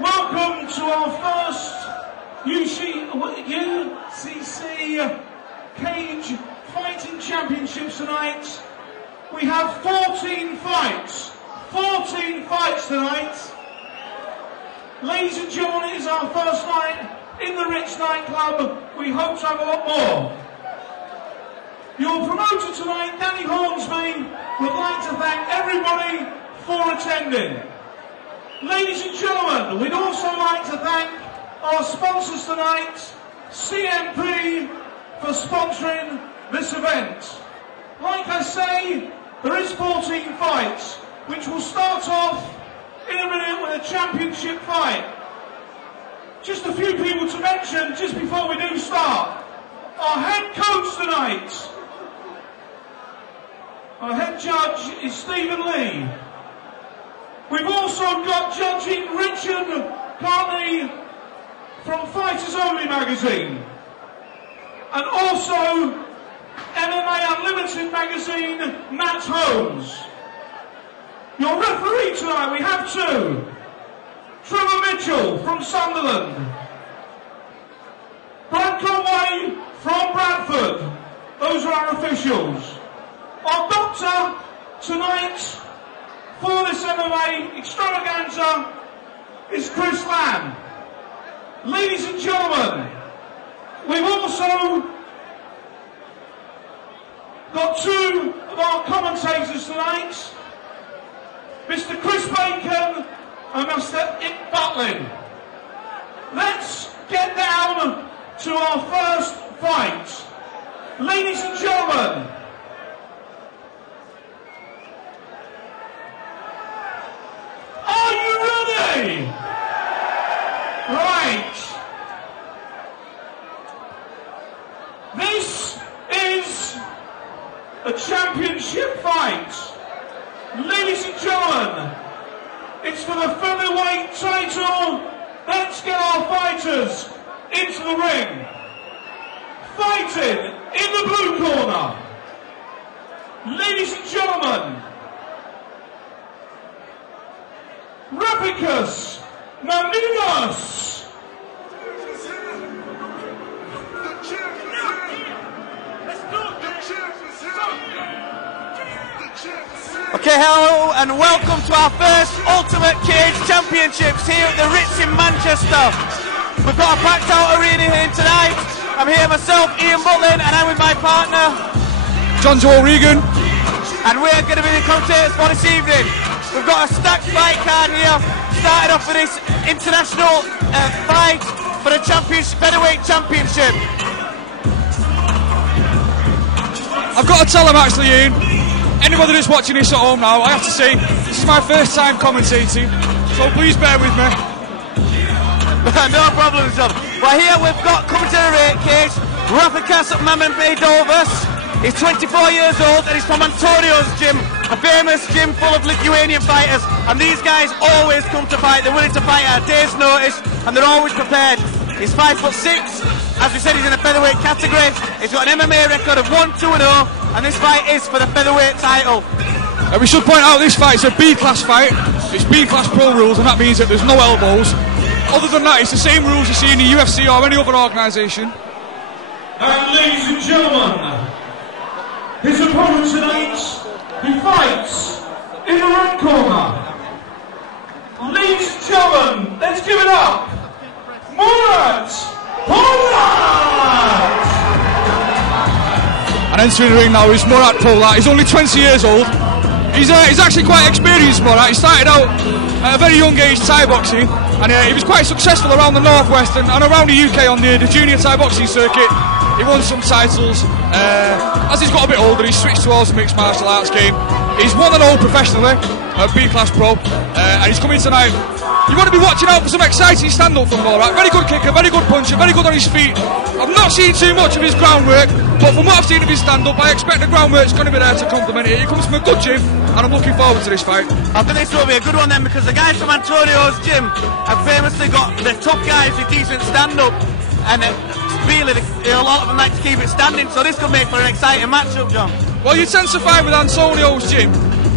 Welcome to our first UCC Cage Fighting Championships tonight. We have 14 fights. 14 fights tonight. Ladies and gentlemen, it is our first night in the Ritz nightclub. We hope to have a lot more. Your promoter tonight, Danny Hornsby, would like to thank everybody for attending. Ladies and gentlemen, we'd also like to thank our sponsors tonight, CMP, for sponsoring this event. Like I say, there is 14 fights, which will start off in a minute with a championship fight. Just a few people to mention just before we do start. Our head coach tonight, our head judge is Stephen Lee. We've also got judging Richard Carney from Fighters Only magazine, and also MMA Unlimited magazine, Matt Holmes. Your referee tonight, we have two. Trevor Mitchell from Sunderland, Brad Conway from Bradford. Those are our officials. Our doctor tonight for this MMA extravaganza is Chris Lamb. Ladies and gentlemen, we've also got two of our commentators tonight, Mr. Chris Bacon and Mr. Ick Butlin. Let's get down to our first fight. Ladies and gentlemen, are you ready? Right. This is a championship fight. Ladies and gentlemen, it's for the featherweight title. Let's get our fighters into the ring. Fighting in the blue corner, ladies and gentlemen, Rafikas, Mamedovas. Okay, hello and welcome to our first Ultimate Cage Championships here at the Ritz in Manchester. We've got a packed out arena here tonight. I'm here myself, Ian Butlin, and I'm with my partner, John Joel Regan. And we're going to be the commentators for this evening. We've got a stacked fight card here, starting off with this international fight for the featherweight championship. I've got to tell them actually, Ian, anybody that's watching this at home now, I have to say, this is my first time commentating, so please bear with me. No problem, John. Well, here we've got coming to the rate cage, Rafikas Mamedovas. He's 24 years old and he's from Antonio's gym, a famous gym full of Lithuanian fighters. And these guys always come to fight. They're willing to fight at a day's notice and they're always prepared. He's 5'6". As we said, he's in the featherweight category. He's got an MMA record of 1-2-0, and this fight is for the featherweight title. We should point out this fight is a B-class fight. It's B-class pro rules, and that means that there's no elbows. Other than that, it's the same rules you see in the UFC or any other organisation. And ladies and gentlemen, his opponent tonight, he fights in the red corner. Ladies and gentlemen, let's give it up. Murat! Polat! And entering the ring now is Murat Polat. He's only 20 years old. He's actually quite experienced, Murat. He started out at a very young age Thai boxing, and he was quite successful around the Northwest and around the UK on the junior Thai boxing circuit. He won some titles. As he's got a bit older, he's switched towards the mixed martial arts game. He's 1-0 professionally at B-class pro, and he's coming tonight. You want to be watching out for some exciting stand-up from Murat. Very good kicker, very good puncher, very good on his feet. I've not seen too much of his groundwork, but from what I've seen of his stand-up, I expect the groundwork's going to be there to complement it. He comes from a good gym, and I'm looking forward to this fight. I think this will be a good one then, because the guys from Antonio's gym have famously got the tough guys with decent stand-up, and really a lot of them like to keep it standing, so this could make for an exciting matchup, John. Well, you tend to find with Antonio's gym,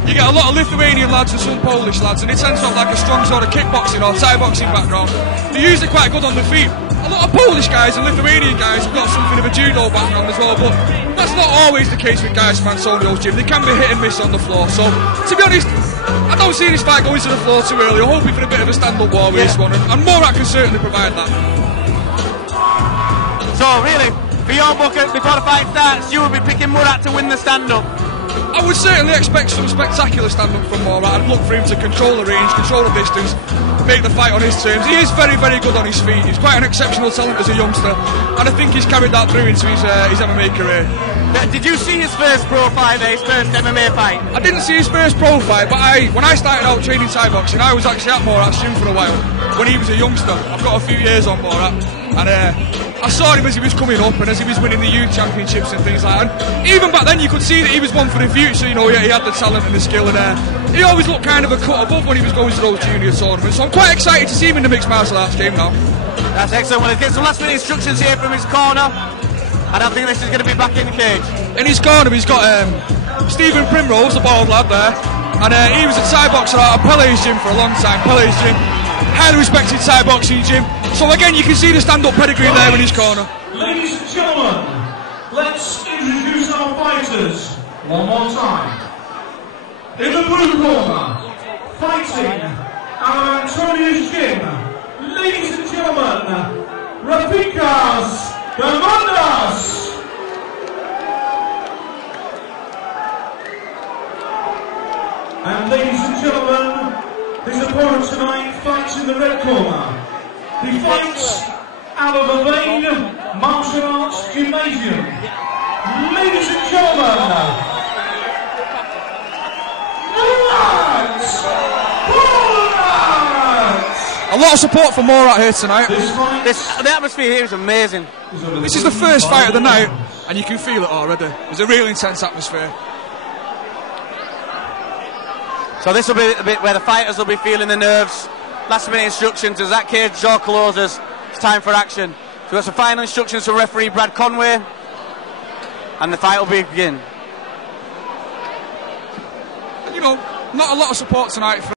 you get a lot of Lithuanian lads and some Polish lads, and they tend to have like a strong sort of kickboxing or Thai boxing background. They're usually quite good on the feet. A lot of Polish guys and Lithuanian guys have got something of a judo background as well, but that's not always the case with guys from Antonio's gym. They can be hit and miss on the floor. So, to be honest, I don't see this fight going to the floor too early. I'm hoping for a bit of a stand-up war with this one, and Murat can certainly provide that. So, really, for your book, before the fight starts, you will be picking Murat to win the stand-up. I would certainly expect some spectacular stand-up from Murat. I'd look for him to control the range, control the distance, make the fight on his terms. He is very, very good on his feet. He's quite an exceptional talent as a youngster, and I think he's carried that through into his MMA career. Did you see his first pro fight, his first MMA fight? I didn't see his first pro fight, but when I started out training Thai boxing, I was actually at Murat's gym for a while when he was a youngster. I've got a few years on Murat, and I saw him as he was coming up and as he was winning the youth championships and things like that. And even back then, you could see that he was one for the future. You know, he had the talent and the skill, and he always looked kind of a cut above when he was going to those junior tournaments. So I'm quite excited to see him in the mixed martial arts game now. That's excellent. Well, he's getting some last-minute instructions here from his corner. I don't think this is going to be back in the cage. In his corner, he's got Stephen Primrose, the bald lad there, and he was a Thai boxer at Pele's gym for a long time. Pele's gym, highly respected Thai boxing gym. So again, you can see the stand-up pedigree there in his corner. Ladies and gentlemen, let's introduce our fighters one more time. In the blue corner, fighting out of Antonio's gym, ladies and gentlemen, Rafikas. And ladies and gentlemen, his opponent tonight fights in the red corner. He fights out of a Vein martial arts gymnasium. Ladies and gentlemen, a lot of support for Murat here tonight. The atmosphere here is amazing. This is the first fight of the night, and you can feel it already. There's a real intense atmosphere. So this will be a bit where the fighters will be feeling the nerves. Last minute instructions as that cage door closes. It's time for action. So we've got some final instructions from referee Brad Conway, and the fight will begin. You know, not a lot of support tonight for